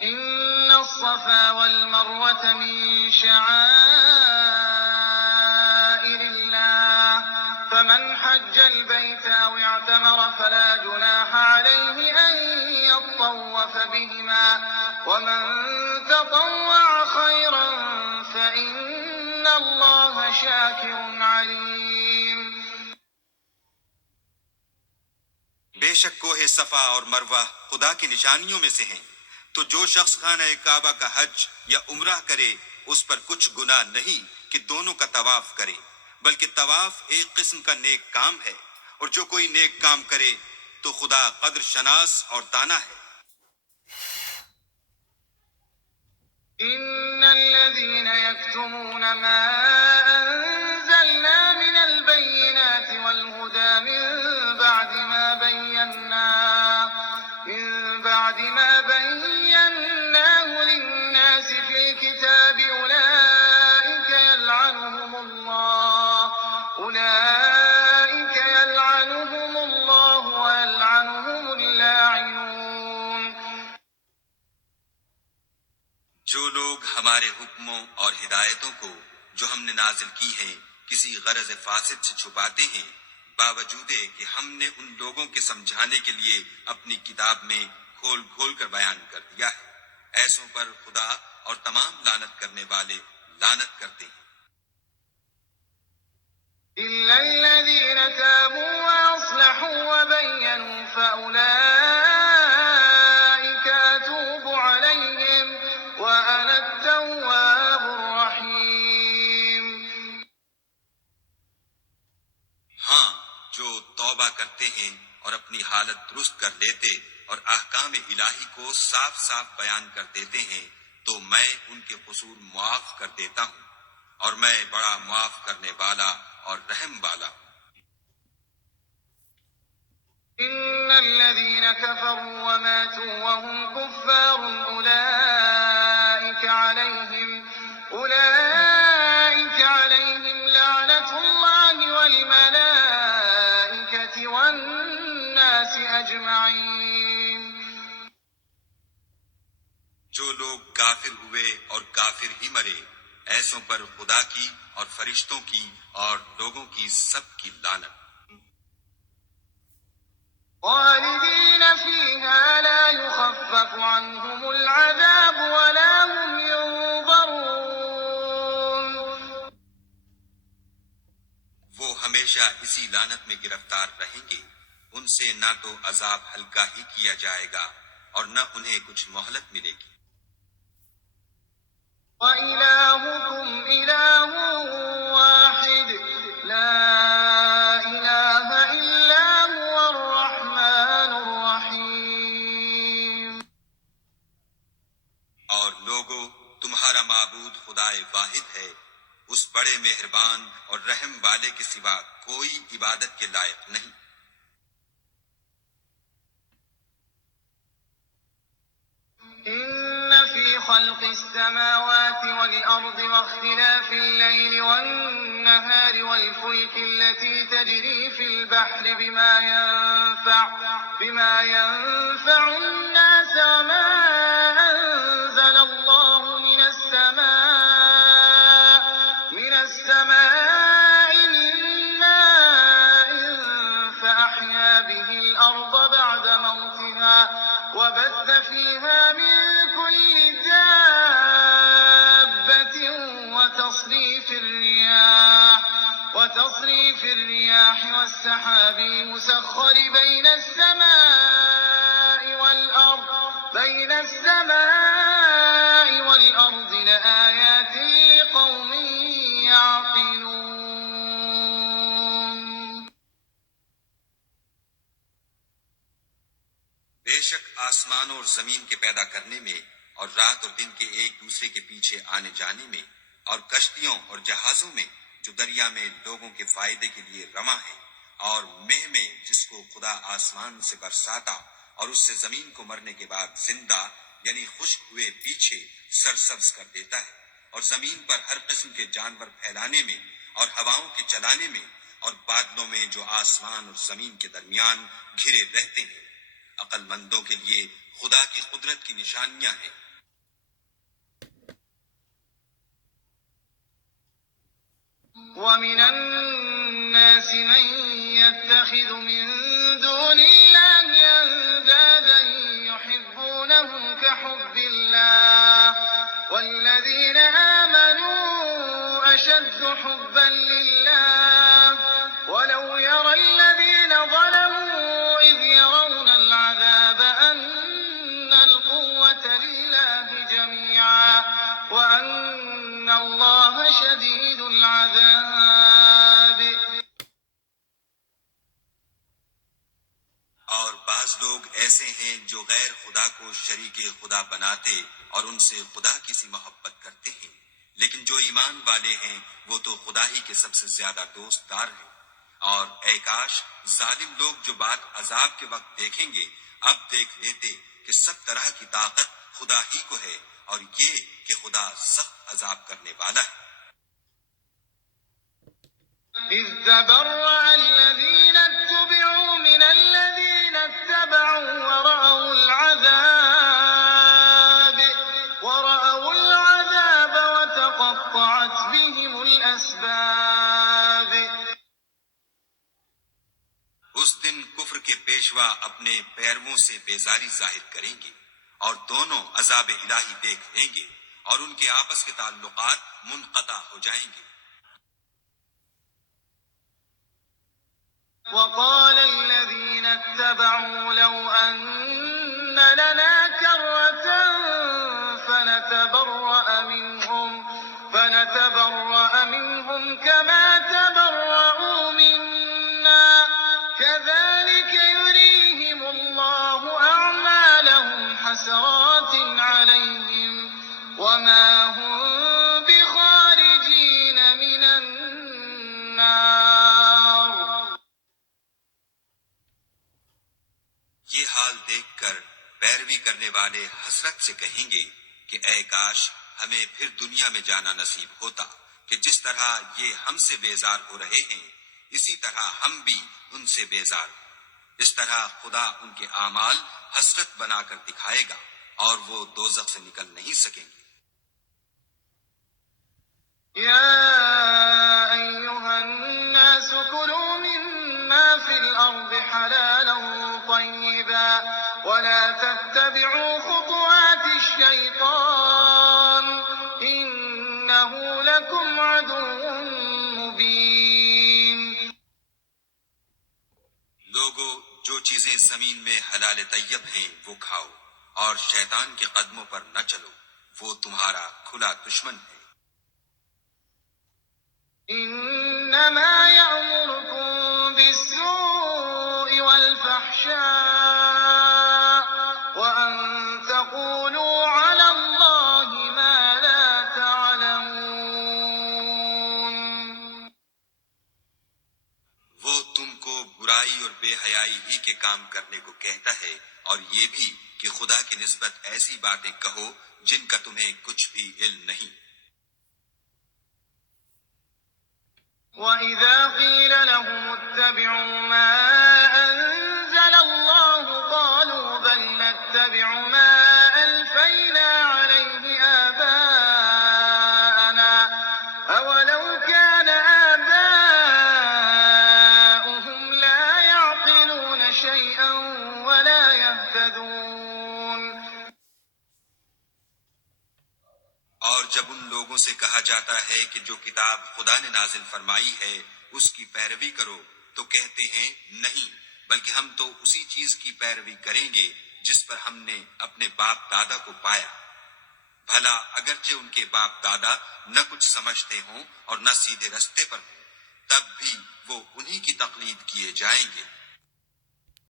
إن الصفا والمروة من شعائر الله فمن حج البيت أو اعتمر فلا جناح عليه أن يطوف بهما ومن تطوع خيرا فإن الله شاكر عليم. بے شک کوہ صفا اور مروہ خدا کی نشانیوں میں سے ہیں، تو جو شخص خانہ کعبہ کا حج یا عمرہ کرے اس پر کچھ گناہ نہیں کہ دونوں کا طواف کرے، بلکہ طواف ایک قسم کا نیک کام ہے، اور جو کوئی نیک کام کرے تو خدا قدر شناس اور دانا ہے۔ إن الذين يكتمون ما أنزلنا من البينات والهدى من بعد ما بيناه للناس في الكتاب أولئك يلعنهم الله ويلعنهم اللاعنون. جو لوگ ہمارے حکموں اور ہدایتوں کو جو ہم نے نازل کی ہیں کسی غرض فاسد سے چھپاتے ہیں، باوجود کہ ہم نے ان لوگوں کے سمجھانے کے لیے اپنی کتاب میں کھول کھول کر بیان کر دیا ہے، ایسوں پر خدا اور تمام لعنت کرنے والے لعنت کرتے ہیں۔ إلا الذين تابوا وأصلحوا وبينوا فأولئك أتوب عليهم وأنا التواب الرحيم. ہاں، جو توبہ کرتے ہیں اور اپنی حالت درست کر لیتے اور احکام الہی کو صاف صاف بیان کر دیتے ہیں تو میں ان کے قصور معاف کر دیتا ہوں، اور میں بڑا معاف کرنے والا اور رحم والا ہوں۔ إن الذين كفروا وماتوا وهم كفار أولئك عليهم لعنة الله والملائكة والناس أجمعين. جو لوگ کافر ہوئے اور کافر ہی مرے، ایسوں پر خدا کی اور فرشتوں کی اور لوگوں کی سب کی لعنت۔ خالدين فيها لا يخفف عنهم العذاب ولا هم ينظرون. وہ ہمیشہ اسی لعنت میں گرفتار رہیں گے، ان سے نہ تو عذاب ہلکا ہی کیا جائے گا اور نہ انہیں کچھ مہلت ملے گی۔ وَإِلَٰهُكُمْ إِلَٰهٌ وَاحِدٌ لَا إِلَٰهَ إِلَّا هُوَ الرَّحْمَٰنُ الرَّحِيمُ. اور لوگو، تمہارا معبود خدائے واحد ہے، اس بڑے مہربان اور رحم والے کے سوا کوئی عبادت کے لائق نہیں۔ إن في خلق السماوات والأرض واختلاف الليل والنهار والفلك التي تجري في البحر بما ينفع الناس وما أنزل الله من السماء من ماء فأحيا به الأرض بعد موتها وبث فيها من كل دابة وتصريف الرياح والسحاب المسخر بين السماء والأرض لآيات لقوم يعقلون. بے شک آسمانوں اور زمین کے پیدا کرنے میں اور رات اور دن کے ایک دوسرے کے پیچھے آنے جانے میں اور کشتیوں اور جہازوں میں جو دریا میں لوگوں کے فائدے کے لیے رواں ہیں، اور مہ میں جس کو خدا آسمان سے برساتا اور اس سے زمین کو مرنے کے بعد زندہ یعنی خشک ہوئے پیچھے سرسبز کر دیتا ہے، اور زمین پر ہر قسم کے جانور پھیلانے میں اور ہواؤں کے چلانے میں اور بادلوں میں جو آسمان اور زمین کے درمیان گھرے رہتے ہیں۔ عقل مندوں کے لیے خدا کی قدرت کی نشانیاں ہیں، ومن الناس من يتخذ من دون الله أندادا يحبونهم كحب الله والذين آمنوا أشد حبا لله ولو يرى الذين ظلموا إذ يرون العذاب أن القوة لله جميعا وأن الله شديد العذاب. اور بعض لوگ ایسے ہیں جو غیر خدا کو شریک خدا بناتے اور ان سے خدا کی سی محبت کرتے ہیں، لیکن جو ایمان والے ہیں وہ تو خدا ہی کے سب سے زیادہ دوست دار ہیں. اور اے کاش ظالم لوگ جو بات عذاب کے وقت دیکھیں گے اب دیکھ لیتے کہ سب طرح کی طاقت خدا ہی کو ہے اور یہ کہ خدا سخت عذاب کرنے والا ہے. إذ تبرأ الذين اتبعوا من الذين اتبعوا ورأوا العذاب وتقطعت بهم الأسباب. اس دن کفر کے پیشوا اپنے پیرووں سے بیزاری ظاہر کریں گے اور دونوں عذاب الہی دیکھ لیں گے اور ان کے آپس کے تعلقات منقطع ہو جائیں گے. وقال الذين اتبعوا لو أن لنا كرة فنتبرأ منهم كما تبرؤوا منا كذلك يريهم الله أعمالهم حسرات عليهم وما هم بخارجين من النار. یہ حال دیکھ کر پیروی کرنے والے حسرت سے کہیں گے کہ اے کاش ہمیں پھر دنیا میں جانا نصیب ہوتا کہ جس طرح یہ ہم سے بیزار ہو رہے ہیں اسی طرح ہم بھی ان سے بیزار ہوں. اس طرح خدا ان کے اعمال حسرت بنا کر دکھائے گا اور وہ دوزخ سے نکل نہیں سکیں گے. يا أيها الناس كلوا مما في الأرض حلالا طيبا ولا تتبعوا خطوات الشيطان إنه لكم عدو مبين. لوگو جو چیزیں زمین میں حلال طیب ہیں وہ کھاؤ اور شیطان کے قدموں پر نہ چلو، وہ تمہارا کھلا دشمن ہے. إنما يأمركم بالسوء والفحشاء وأن تقولوا على الله ما لا تعلمون. وہ تم کو برائی اور بے حیائی ہی کے کام کرنے کو کہتا ہے اور یہ بھی کہ خدا کی نسبت ایسی باتیں کہو جن کا تمہیں کچھ بھی علم نہیں. وَإِذَا قِيلَ لَهُمُ اتَّبِعُوا مَا أَنزَلَ اللَّهُ قَالُوا بَلْ نَتَّبِعُ مَا أَلْفَيْنَا عَلَيْهِ آبَاءَنَا أَوَلَوْ كَانَ آبَاؤُهُمْ لَا يَعْقِلُونَ شَيْئًا وَلَا يَهْتَدُونَ. اور جب ان لوگوں سے کہا جاتا ہے کہ جو کتاب خدا نے نازل فرمائی ہے اس کی پیروی کرو تو کہتے ہیں نہیں، بلکہ ہم تو اسی چیز کی پیروی کریں گے جس پر ہم نے اپنے باپ دادا کو پایا. بھلا اگرچہ ان کے باپ دادا نہ کچھ سمجھتے ہوں اور نہ سیدھے رستے پر ہوں تب بھی وہ انہی کی تقلید کیے جائیں گے.